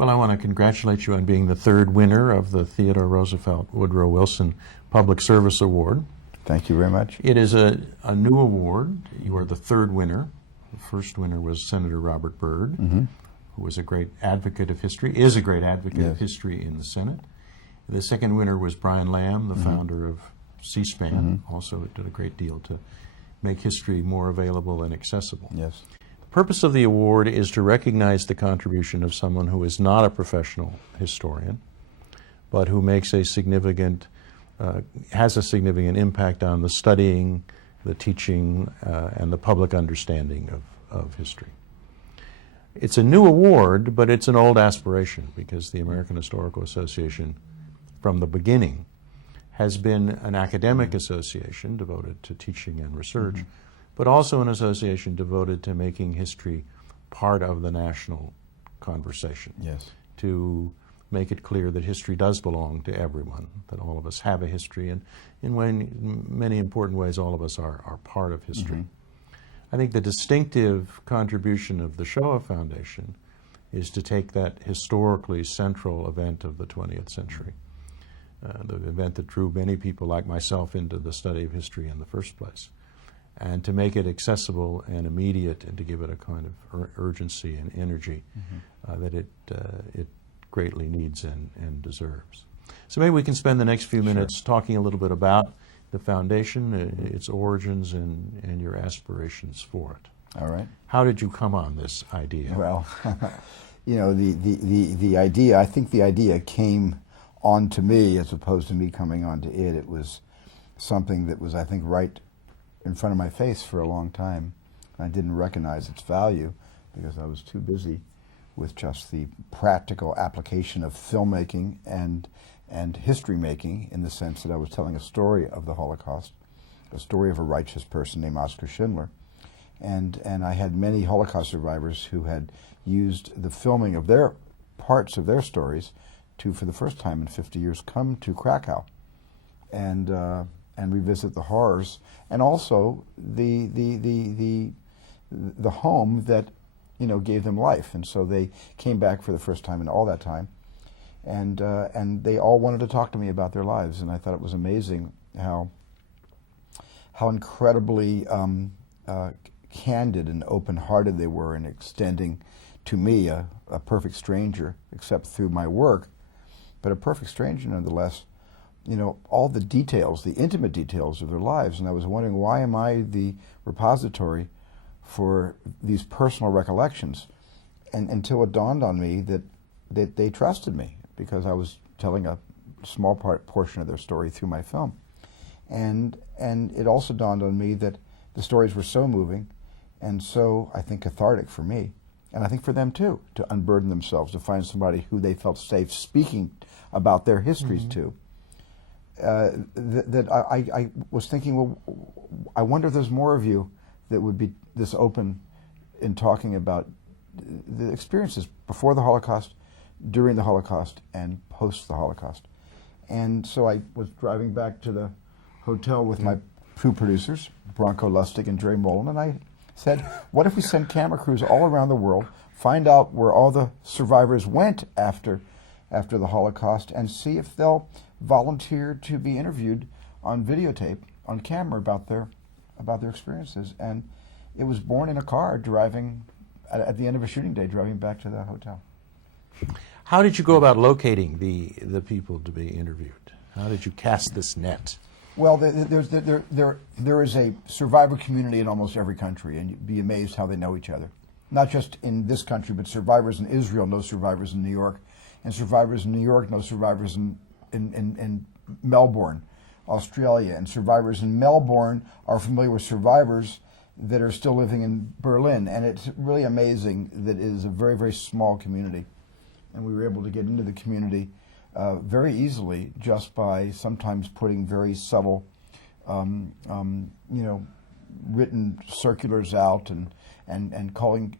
Well, I want to congratulate you on being the third winner of the Theodore Roosevelt-Woodrow Wilson Public Service Award. Thank you very much. It is a new award. You are the third winner. The first winner was Senator Robert Byrd, who was a great advocate of history, is a great advocate of history in the Senate. The second winner was Brian Lamb, the founder of C-SPAN, also did a great deal to make history more available and accessible. Yes. The purpose of the award is to recognize the contribution of someone who is not a professional historian, but who makes a significant, has a significant impact on the studying, the teaching, and the public understanding of history. It's a new award, but it's an old aspiration, because the American Historical Association, from the beginning, has been an academic association devoted to teaching and research, but also an association devoted to making history part of the national conversation. Yes. To make it clear that history does belong to everyone, that all of us have a history, and in many important ways all of us are part of history. I think the distinctive contribution of the Shoah Foundation is to take that historically central event of the 20th century, the event that drew many people like myself into the study of history in the first place, and to make it accessible and immediate, and to give it a kind of urgency and energy that it greatly needs and deserves. So maybe we can spend the next few minutes talking a little bit about the foundation, its origins, and your aspirations for it. All right. How did you come on this idea? Well, you know, the idea, I think the idea came on to me as opposed to me coming on to it. It was something that was, I think, right in front of my face for a long time. I didn't recognize its value because I was too busy with just the practical application of filmmaking and history making, in the sense that I was telling a story of the Holocaust, a story of a righteous person named Oskar Schindler. And I had many Holocaust survivors who had used the filming of their parts of their stories to, for the first time in 50 years, come to Krakow and revisit the horrors, and also the home that, you know, gave them life. And so they came back for the first time in all that time, and they all wanted to talk to me about their lives. And I thought it was amazing how incredibly candid and open-hearted they were in extending to me, a perfect stranger, except through my work, but a perfect stranger nonetheless, you know, all the details, the intimate details of their lives. And I was wondering, why am I the repository for these personal recollections? And until it dawned on me that they trusted me, because I was telling a small portion of their story through my film. And it also dawned on me that the stories were so moving and so, I think, cathartic for me, and I think for them too, to unburden themselves, to find somebody who they felt safe speaking about their histories to. That I was thinking, well, I wonder if there's more of you that would be this open in talking about the experiences before the Holocaust, during the Holocaust, and post the Holocaust. And so I was driving back to the hotel with my two producers, Branko Lustig and Dre Mullen, and I said, what if we send camera crews all around the world, find out where all the survivors went after the Holocaust, and see if they'll volunteer to be interviewed on videotape, on camera, about their experiences. And it was born in a car driving, at the end of a shooting day, driving back to the hotel. How did you go about locating the people to be interviewed? How did you cast this net? Well, there is a survivor community in almost every country, and you'd be amazed how they know each other. Not just in this country, but survivors in Israel know survivors in New York, and survivors in New York know survivors in Melbourne, Australia, and survivors in Melbourne are familiar with survivors that are still living in Berlin. And it's really amazing that it is a very, very small community. And we were able to get into the community very easily, just by sometimes putting very subtle, written circulars out, and calling,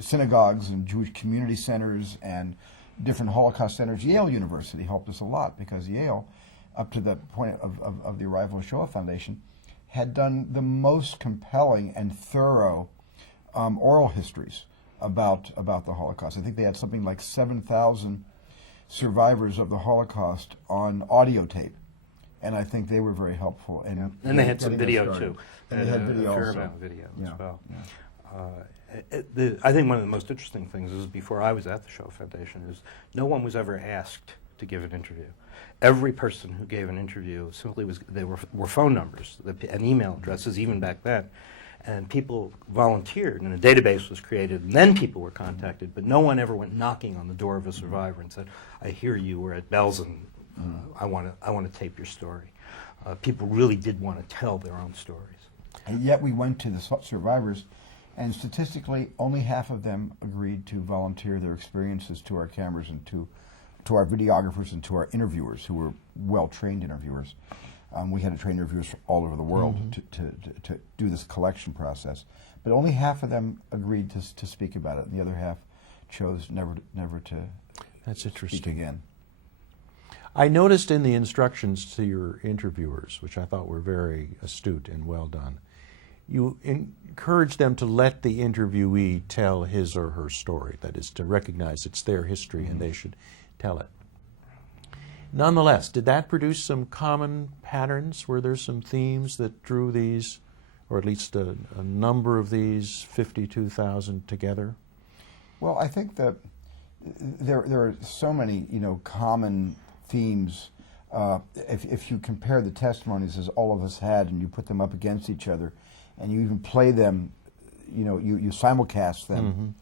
synagogues and Jewish community centers and different Holocaust centers. Yale University helped us a lot, because Yale, up to the point of the arrival of Shoah Foundation, had done the most compelling and thorough oral histories about the Holocaust. I think they had something like 7,000 survivors of the Holocaust on audio tape, and I think they were very helpful. And they had some video too. And they had video a fair also. amount of video as well. Yeah. I think one of the most interesting things is, before I was at the Shoah Foundation, is no one was ever asked to give an interview. Every person who gave an interview simply were phone numbers and email addresses, even back then. And people volunteered, and a database was created, and then people were contacted, but no one ever went knocking on the door of a survivor and said, I hear you were at Belsen, I want to tape your story. People really did want to tell their own stories. And yet we went to the survivors, and statistically only half of them agreed to volunteer their experiences to our cameras and to our videographers and to our interviewers, who were well-trained interviewers. We had to train interviewers from all over the world to do this collection process. But only half of them agreed to speak about it, and the other half chose never to That's interesting. speak again. I noticed in the instructions to your interviewers, which I thought were very astute and well done, you encourage them to let the interviewee tell his or her story. That is, to recognize it's their history and they should tell it. Nonetheless, did that produce some common patterns? Were there some themes that drew these, or at least a number of these 52,000 together? Well, I think that there are so many, common themes. If you compare the testimonies as all of us had, and you put them up against each other, and you even play them, you simulcast them,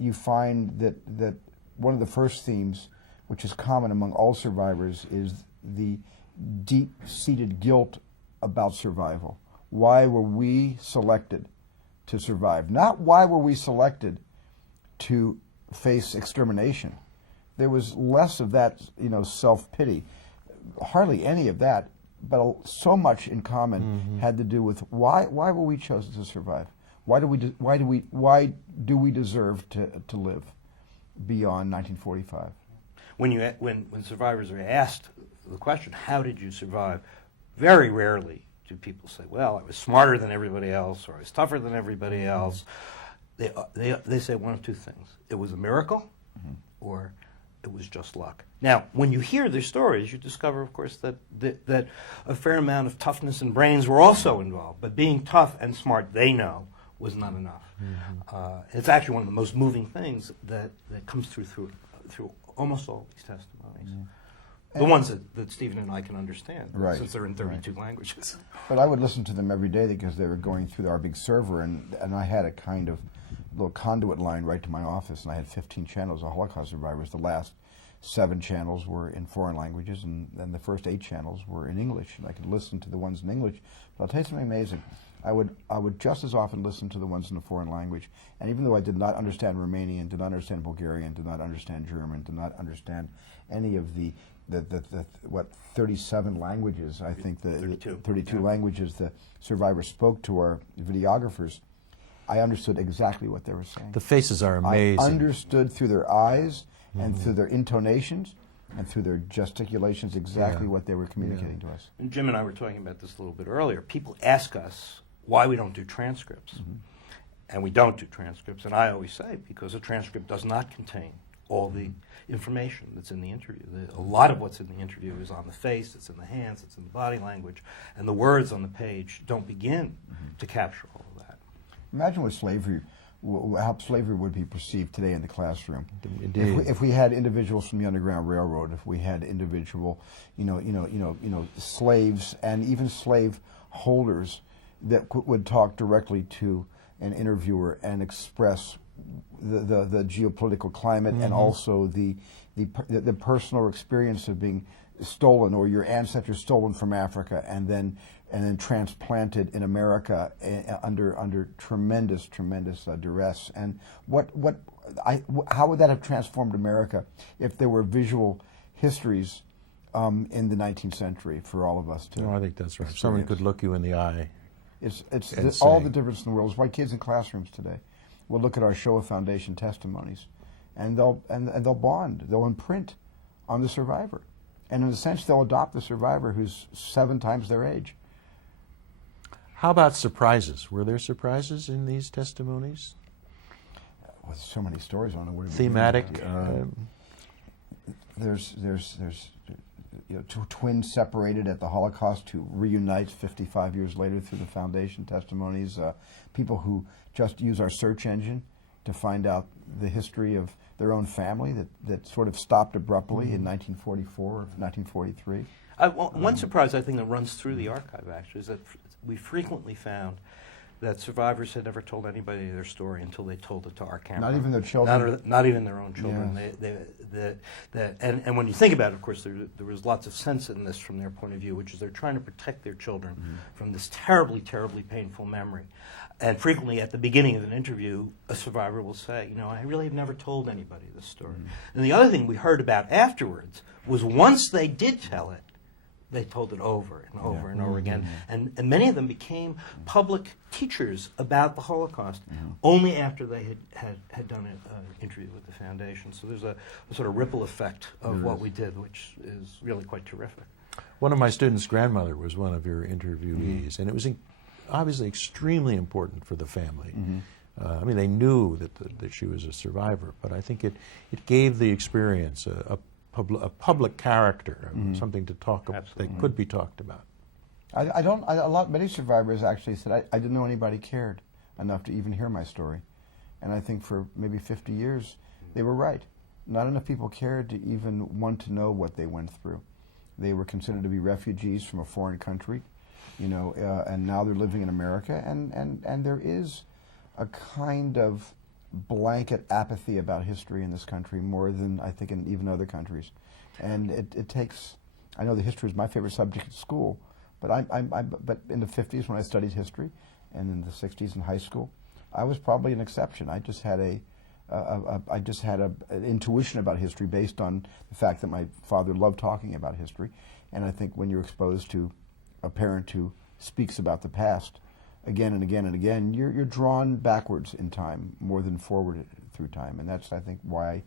you find that one of the first themes, which is common among all survivors, is the deep-seated guilt about survival. Why were we selected to survive? Not why were we selected to face extermination. There was less of that, self-pity. Hardly any of that, but so much in common had to do with why were we chosen to survive? Why do we deserve to live beyond 1945? When survivors are asked the question, how did you survive, very rarely do people say, well, I was smarter than everybody else, or I was tougher than everybody else. They say one of two things. It was a miracle, or it was just luck. Now, when you hear their stories, you discover, of course, that a fair amount of toughness and brains were also involved. But being tough and smart, they know, was not enough. It's actually one of the most moving things that comes through almost all these testimonies. The ones that Stephen and I can understand, since they're in 32 languages. But I would listen to them every day because they were going through our big server, and I had a kind of little conduit line right to my office, and I had 15 channels of Holocaust survivors. The last 7 channels were in foreign languages, and then the first 8 channels were in English, and I could listen to the ones in English. But I'll tell you something amazing. I would just as often listen to the ones in a foreign language, and even though I did not understand Romanian, did not understand Bulgarian, did not understand German, did not understand any of the 37 languages, I think, the 32 languages the survivors spoke to our videographers, I understood exactly what they were saying. The faces are amazing. I understood through their eyes and through their intonations and through their gesticulations exactly what they were communicating to us. And Jim and I were talking about this a little bit earlier. People ask us why we don't do transcripts. And we don't do transcripts. And I always say, because a transcript does not contain all the information that's in the interview. A lot of what's in the interview is on the face, it's in the hands, it's in the body language, and the words on the page don't begin to capture all of that. Imagine what how slavery would be perceived today in the classroom. Indeed. If we had individuals from the Underground Railroad, if we had individual, slaves and even slave holders that would talk directly to an interviewer and express the geopolitical climate and also the personal experience of being stolen, or your ancestors stolen from Africa and then transplanted in America under tremendous duress. And how would that have transformed America if there were visual histories in the 19th century for all of us to? No, I think that's right. Someone could look you in the eye. It's all the difference in the world. It's why kids in classrooms today will look at our Shoah Foundation testimonies, and they'll bond. They'll imprint on the survivor, and in a sense, they'll adopt the survivor who's 7 times their age. How about surprises? Were there surprises in these testimonies? there's so many stories. I don't know where to begin. Thematic. There's two twins separated at the Holocaust who reunite 55 years later through the foundation testimonies. People who just use our search engine to find out the history of their own family that sort of stopped abruptly in 1944 or 1943. One surprise I think that runs through the archive actually is that we frequently found that survivors had never told anybody their story until they told it to our camera. Not even their children? Not even their own children. Yes. And when you think about it, of course, there was lots of sense in this from their point of view, which is they're trying to protect their children from this terribly, terribly painful memory. And frequently at the beginning of an interview, a survivor will say, I really have never told anybody this story. And the other thing we heard about afterwards was once they did tell it, they told it over and over and over again. And many of them became public teachers about the Holocaust only after they had done an interview with the foundation. So there's a sort of ripple effect of what we did, which is really quite terrific. One of my students' grandmother was one of your interviewees, and it was obviously extremely important for the family. I mean, they knew that she was a survivor, but I think it gave the experience a public character, something to talk about that could be talked about. Many survivors actually said, I didn't know anybody cared enough to even hear my story. And I think for maybe 50 years, they were right. Not enough people cared to even want to know what they went through. They were considered to be refugees from a foreign country, and now they're living in America, and there is a kind of blanket apathy about history in this country more than I think in even other countries. And it takes, I know the history is my favorite subject at school, but but in the 50s when I studied history and in the 60s in high school, I was probably an exception. I just had an intuition about history based on the fact that my father loved talking about history. And I think when you're exposed to a parent who speaks about the past again and again and again, you're drawn backwards in time more than forward through time. And that's, I think, why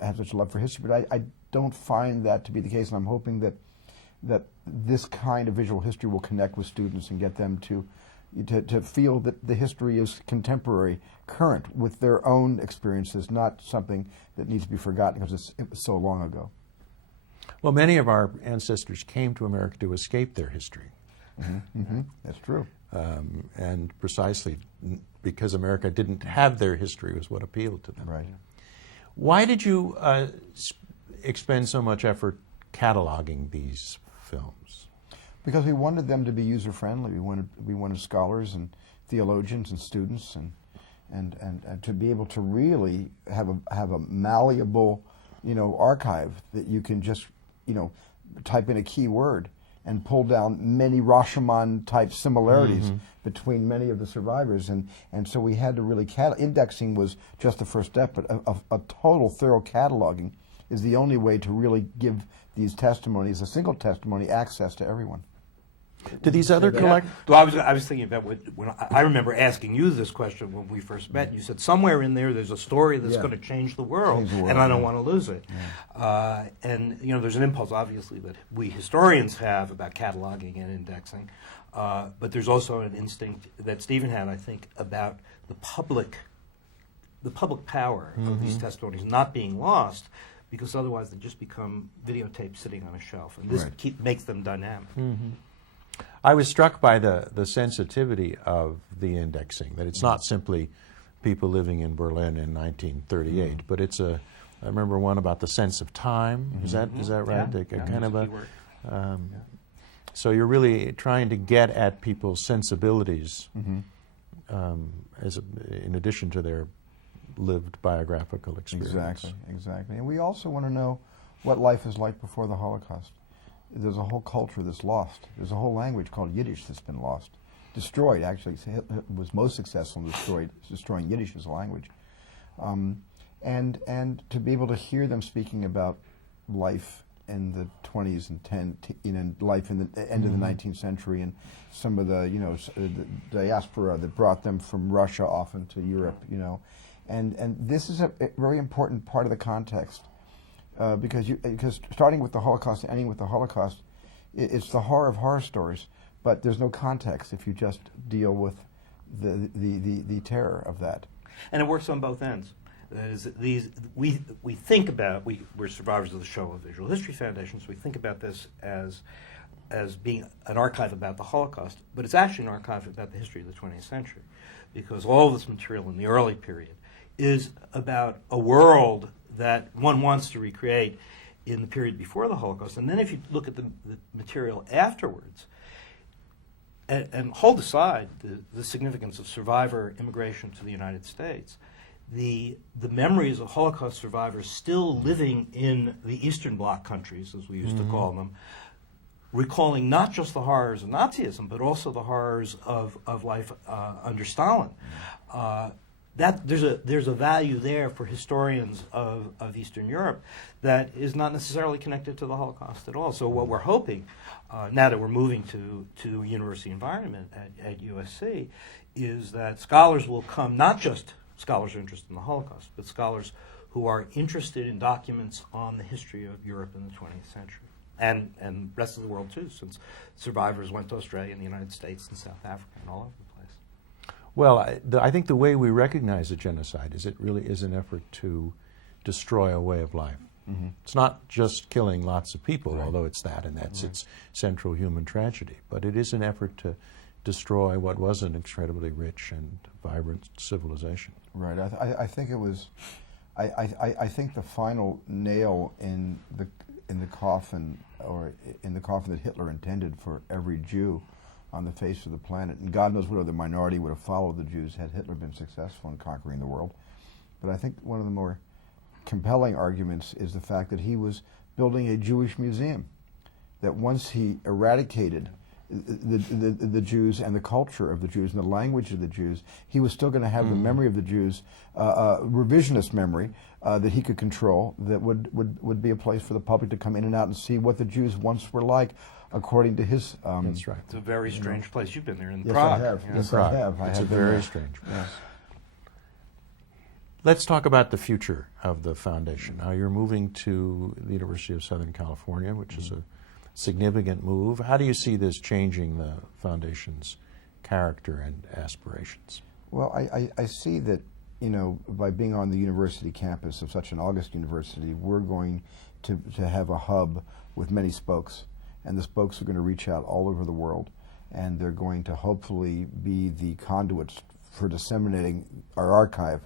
I have such a love for history. But I don't find that to be the case, and I'm hoping that this kind of visual history will connect with students and get them to feel that the history is contemporary, current, with their own experiences, not something that needs to be forgotten because it was so long ago. Well, many of our ancestors came to America to escape their history. That's true. And precisely because America didn't have their history was what appealed to them. Right. Why did you expend so much effort cataloging these films? Because we wanted them to be user-friendly. We wanted scholars and theologians and students and to be able to really have a malleable, archive that you can just, type in a key word and pull down many Rashomon-type similarities between many of the survivors. And so we had to really, indexing was just the first step, but a total thorough cataloging is the only way to really give these testimonies, a single testimony, access to everyone. Do these other collect? Well, I was thinking about when I remember asking you this question when we first met. You said somewhere in there's a story that's going to change the world, and I don't want to lose it. And there's an impulse, obviously, that we historians have about cataloging and indexing, but there's also an instinct that Steven had, I think, about the public power of these testimonies not being lost, because otherwise they just become videotapes sitting on a shelf, and this makes them dynamic. I was struck by the sensitivity of the indexing, that it's not simply people living in Berlin in 1938, but it's I remember one about the sense of time. Is that right? Kind of a so you're really trying to get at people's sensibilities in addition to their lived biographical experience. Exactly. And we also want to know what life is like before the Holocaust. There's a whole culture that's lost. There's a whole language called Yiddish that's been lost. Destroyed, actually. Hitler was most successful in destroying Yiddish as a language. And to be able to hear them speaking about life in the 20s and life in the end of the 19th century, and some of the the diaspora that brought them from Russia often to Europe, and this is a very important part of the context. Because starting with the Holocaust and ending with the Holocaust, it's the horror of horror stories, but there's no context if you just deal with the terror of that. And it works on both ends. That is, we think about, we're survivors of the Shoah Visual History Foundation, so we think about this as being an archive about the Holocaust, but it's actually an archive about the history of the 20th century, because all of this material in the early period is about a world that one wants to recreate in the period before the Holocaust. And then if you look at the material afterwards, and hold aside the significance of survivor immigration to the United States, the memories of Holocaust survivors still living in the Eastern Bloc countries, as we used to call them, recalling not just the horrors of Nazism, but also the horrors of life under Stalin. That there's a value there for historians of Eastern Europe that is not necessarily connected to the Holocaust at all. So what we're hoping, now that we're moving to a university environment at USC, is that scholars will come, not just scholars who are interested in the Holocaust, but scholars who are interested in documents on the history of Europe in the 20th century. And the rest of the world too, since survivors went to Australia and the United States and South Africa and all over the place. Well, I think the way we recognize a genocide is it really is an effort to destroy a way of life. Mm-hmm. It's not just killing lots of people, right, although it's that, and that's its central human tragedy. But it is an effort to destroy what was an incredibly rich and vibrant civilization. Right. I think it was. I think the final nail in the coffin, or in the coffin that Hitler intended for every Jew on the face of the planet, and God knows what other minority would have followed the Jews had Hitler been successful in conquering the world. But I think one of the more compelling arguments is the fact that he was building a Jewish museum, that once he eradicated the Jews and the culture of the Jews and the language of the Jews, he was still going to have the memory of the Jews, revisionist memory that he could control, that would be a place for the public to come in and out and see what the Jews once were like, according to his... That's right. It's a very strange place. You've been there in yes, Prague. I have. Yeah. Yes, I have. It's a very strange place. Yes. Let's talk about the future of the foundation. Now, you're moving to the University of Southern California, which is a significant move. How do you see this changing the foundation's character and aspirations? Well, I see that, you know, by being on the university campus of such an august university, we're going to have a hub with many spokes, and the spokes are going to reach out all over the world, and they're going to hopefully be the conduits for disseminating our archive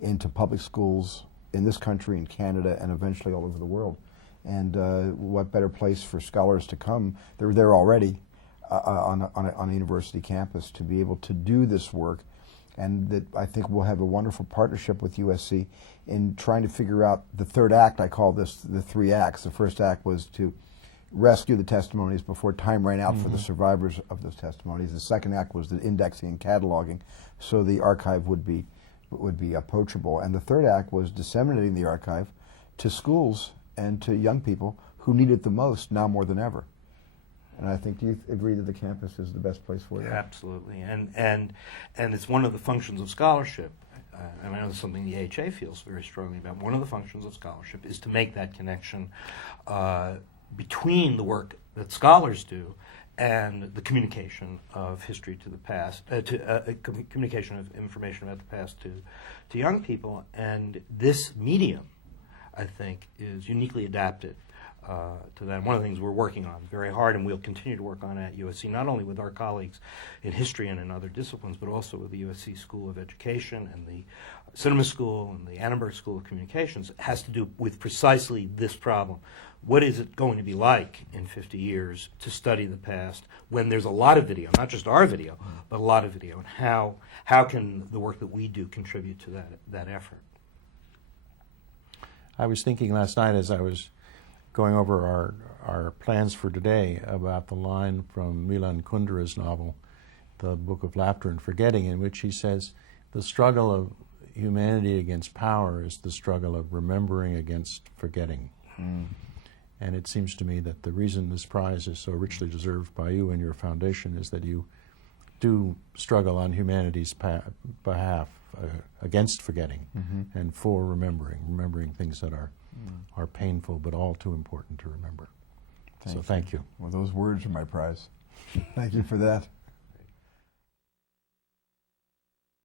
into public schools in this country, in Canada, and eventually all over the world. And what better place for scholars to come? They're there already on a university campus to be able to do this work, and that I think we'll have a wonderful partnership with USC in trying to figure out the third act. I call this the three acts. The first act was to rescue the testimonies before time ran out for the survivors of those testimonies. The second act was the indexing and cataloging, so the archive would be approachable. And the third act was disseminating the archive to schools and to young people who need it the most now more than ever. And I think, do you agree that the campus is the best place for that? Absolutely, and it's one of the functions of scholarship. And I know it's something the AHA feels very strongly about. One of the functions of scholarship is to make that connection between the work that scholars do and the communication of history to the past, communication of information about the past to young people. And this medium, I think, is uniquely adapted to that. One of the things we're working on very hard, and we'll continue to work on at USC, not only with our colleagues in history and in other disciplines, but also with the USC School of Education and the Cinema School and the Annenberg School of Communications, has to do with precisely this problem. What is it going to be like in 50 years to study the past when there's a lot of video, not just our video, but a lot of video, and how can the work that we do contribute to that effort? I was thinking last night as I was going over our plans for today about the line from Milan Kundera's novel, The Book of Laughter and Forgetting, in which he says, the struggle of humanity against power is the struggle of remembering against forgetting. And it seems to me that the reason this prize is so richly deserved by you and your foundation is that you do struggle on humanity's behalf against forgetting and for remembering things that are painful but all too important to remember. Thank you. Well, those words are my prize. Thank you for that.